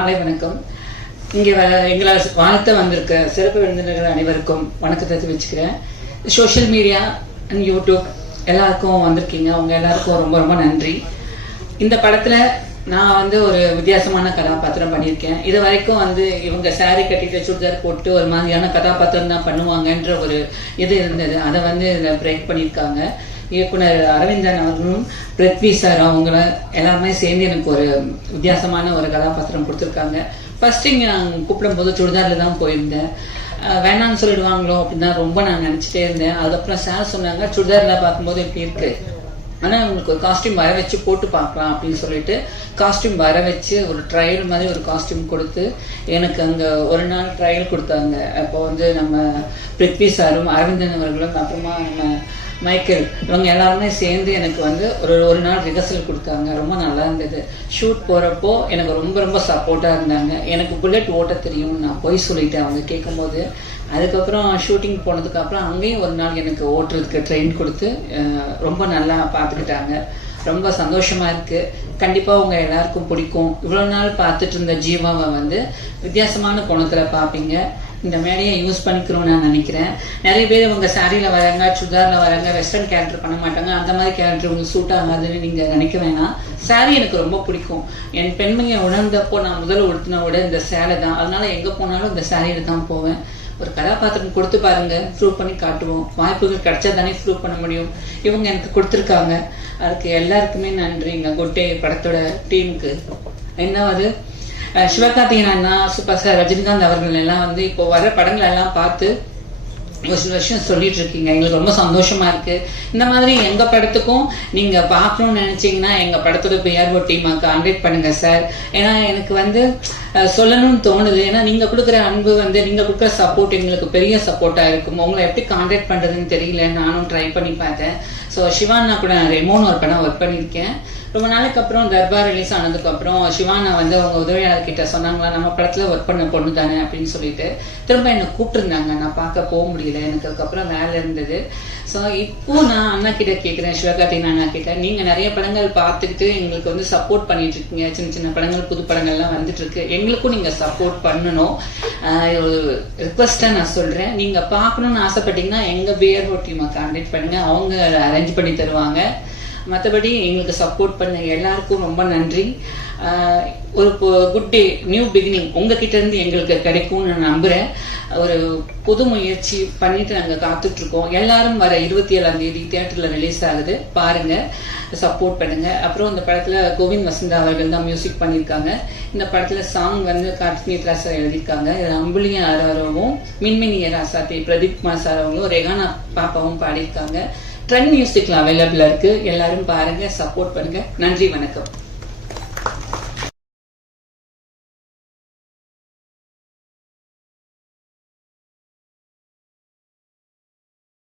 மாலை வணக்கம். இங்கே எங்களை வானத்தை வந்திருக்க சிறப்பு விருந்தினர்கள் அனைவருக்கும் வணக்கத்தை தெரிவிச்சுக்கிறேன். சோஷியல் மீடியா அண்ட் யூடியூப் எல்லாருக்கும் வந்திருக்கீங்க. அவங்க எல்லாருக்கும் ரொம்ப ரொம்ப நன்றி. இந்த படத்தில் நான் வந்து ஒரு வித்தியாசமான கதாபாத்திரம் பண்ணியிருக்கேன். இது வரைக்கும் வந்து இவங்க சாரி கட்டிட்டு சுடிதார் போட்டு ஒரு மாதிரியான கதாபாத்திரம் தான் பண்ணுவாங்கன்ற ஒரு இது இருந்தது. அதை வந்து இதில் பிரேக் பண்ணியிருக்காங்க. இயக்குனர் அரவிந்தன் அவர்களும் பிருத்வி சார் அவங்கள எல்லாருமே சேர்ந்து எனக்கு ஒரு வித்தியாசமான ஒரு கதாபாத்திரம் கொடுத்துருக்காங்க. ஃபர்ஸ்ட் இங்கே நான் கூப்பிடும்போது சுடிதாரில் தான் போயிருந்தேன். வேணான்னு வேணாம்னு சொல்லிடுவாங்களோ அப்படின்னு தான் ரொம்ப நான் நினச்சிட்டே இருந்தேன். அதுக்கப்புறம் சார் சொன்னாங்க சுடிதாரில் பார்க்கும்போது இப்படி இருக்கு. ஆனால் உங்களுக்கு ஒரு காஸ்டியூம் வர வச்சு போட்டு பார்க்கலாம் அப்படின்னு சொல்லிட்டு காஸ்டியூம் வர வச்சு ஒரு ட்ரையல் மாதிரி ஒரு காஸ்டியூம் கொடுத்து எனக்கு அங்கே ஒரு நாள் ட்ரையல் கொடுத்தாங்க. அப்போ வந்து நம்ம பிருத்வி சாரும் அரவிந்தன் அவர்களும் அப்புறமா நம்ம மைக்கேல் இவங்க எல்லாருமே சேர்ந்து எனக்கு வந்து ஒரு ஒரு நாள் ரிஹர்சல் கொடுத்தாங்க. ரொம்ப நல்லா இருந்தது. ஷூட் போகிறப்போ எனக்கு ரொம்ப ரொம்ப சப்போர்ட்டாக இருந்தாங்க. எனக்கு புல்லட் ஓட்ட தெரியும்னு நான் போய் சொல்லிட்டேன். அவங்க கேட்கும்போது அதுக்கப்புறம் ஷூட்டிங் போனதுக்கப்புறம் அங்கேயும் ஒரு நாள் எனக்கு ஓட்டுறதுக்கு ட்ரெயின் கொடுத்து ரொம்ப நல்லா பார்த்துக்கிட்டாங்க ரொம்ப சந்தோஷமாக இருக்குது கண்டிப்பாக உங்கள் எல்லாருக்கும் பிடிக்கும். இவ்வளோ நாள் பார்த்துட்டு இருந்த ஜீவாவை வந்து வித்தியாசமான கோணத்தில் பார்ப்பீங்க இந்த மேடையை யூஸ் பண்ணிக்கிறோம் நான் நினைக்கிறேன். நிறைய பேர் உங்க சாரியில் வராங்க சுடிதார்ல வராங்க வெஸ்டர்ன் கேரக்டர் பண்ண மாட்டாங்க. அந்த மாதிரி கேரக்டர் உங்களுக்கு சூட் ஆகாதுன்னு நீங்கள் நினைக்க வேணாம். சாரி எனக்கு ரொம்ப பிடிக்கும். என் பெண்மையை உணர்ந்தப்போ நான் முதல்ல உடுத்தின விட இந்த சேலை தான். அதனால எங்கே போனாலும் இந்த சாரியில் தான் போவேன். ஒரு கதாபாத்திரம் கொடுத்து பாருங்க ப்ரூவ் பண்ணி காட்டுவோம். வாய்ப்புகள் கிடைச்சா தானே ப்ரூவ் பண்ண முடியும். இவங்க எனக்கு கொடுத்துருக்காங்க. அதுக்கு எல்லாருக்குமே நன்றிங்க. குட்டே படத்தோட டீமுக்கு என்னவது சிவகார்த்திகன் சிவகார்த்திகேயன் அண்ணா சூப்பர் சார் ரஜினிகாந்த் அவர்கள் எல்லாம் வந்து இப்போ வர படங்கள் எல்லாம் பார்த்து ஒரு சில விஷயம் சொல்லிட்டு இருக்கீங்க. எங்களுக்கு ரொம்ப சந்தோஷமா இருக்கு. இந்த மாதிரி எங்க படத்துக்கும் நீங்க பார்க்கணும்னு நினைச்சீங்கன்னா எங்க படத்தோட பிஆர்ஓ டீமை கான்டாக்ட் பண்ணுங்க சார் ஏன்னா எனக்கு வந்து சொல்லணும்னு தோணுது. ஏன்னா நீங்க கொடுக்குற அன்பு வந்து நீங்க கொடுக்குற சப்போர்ட் எங்களுக்கு பெரிய சப்போர்ட்டா இருக்கும். உங்களை எப்படி கான்டாக்ட் பண்றதுன்னு தெரியல நானும் ட்ரை பண்ணி பார்த்தேன். ஸோ சிவானா கூட நான் ரெமோன் ஒரு படம் ஒர்க் பண்ணியிருக்கேன். ரொம்ப நாளைக்கு அப்புறம் தர்பார் ரிலீஸ் ஆனதுக்கு அப்புறம் சிவானா வந்து அவங்க உதவியாளர் கிட்ட சொன்னாங்களா நம்ம படத்துல ஒர்க் பண்ண பொண்ணு தானே அப்படின்னு சொல்லிட்டு. திரும்ப என்னை கூப்பிட்டுருந்தாங்க. நான் பார்க்க போக முடியல. எனக்கு அதுக்கப்புறம் வேலை இருந்தது. ஸோ இப்போ நான் அண்ணா கிட்ட கேட்குறேன் சிவகார்த்திகன் அண்ணா கிட்ட. நீங்க நிறைய படங்கள் பார்த்துக்கிட்டு எங்களுக்கு வந்து சப்போர்ட் பண்ணிட்டு இருக்கீங்க. சின்ன சின்ன படங்கள் புது படங்கள்லாம் வந்துட்டு இருக்கு. எங்களுக்கும் நீங்க சப்போர்ட் பண்ணணும். ஒரு ரிக்வஸ்டா நான் சொல்றேன். நீங்க பார்க்கணும்னு ஆசைப்பட்டீங்கன்னா எங்க பியர் டீமை கான்டாக்ட் பண்ணுங்க. அவங்க அரேஞ்ச் பண்ணி தருவாங்க. மற்றபடி எங்களுக்கு சப்போர்ட் பண்ண எல்லாருக்கும் ரொம்ப நன்றி. ஒரு குட் டே நியூ பிகினிங் உங்ககிட்ட இருந்து எங்களுக்கு கிடைக்கும்னு நான் நம்புறேன். ஒரு புது முயற்சி பண்ணிட்டு நாங்க காத்துட்டு இருக்கோம் எல்லாரும் வர இருபத்தி ஏழாம் தேதி தியேட்டர்ல ரிலீஸ் ஆகுது. பாருங்க சப்போர்ட் பண்ணுங்க. அப்புறம் இந்த படத்துல கோவிந்த் வசந்தா அவர்கள் தான் மியூசிக் பண்ணியிருக்காங்க இந்த படத்துல சாங் வந்து கார்த்திக் ராசா எழுதியிருக்காங்க. இதுல அம்புலிய ஆராரவும் மின்மினிய ராசாத்தி பிரதீப் குமார் சார் அவங்களும் ரெகானா பாப்பாவும் பாடியிருக்காங்க. ட்ரெண்ட் மியூசிக்ல அவைலபிளா இருக்கு. எல்லாரும் பாருங்க சப்போர்ட் பண்ணுங்க. நன்றி வணக்கம்.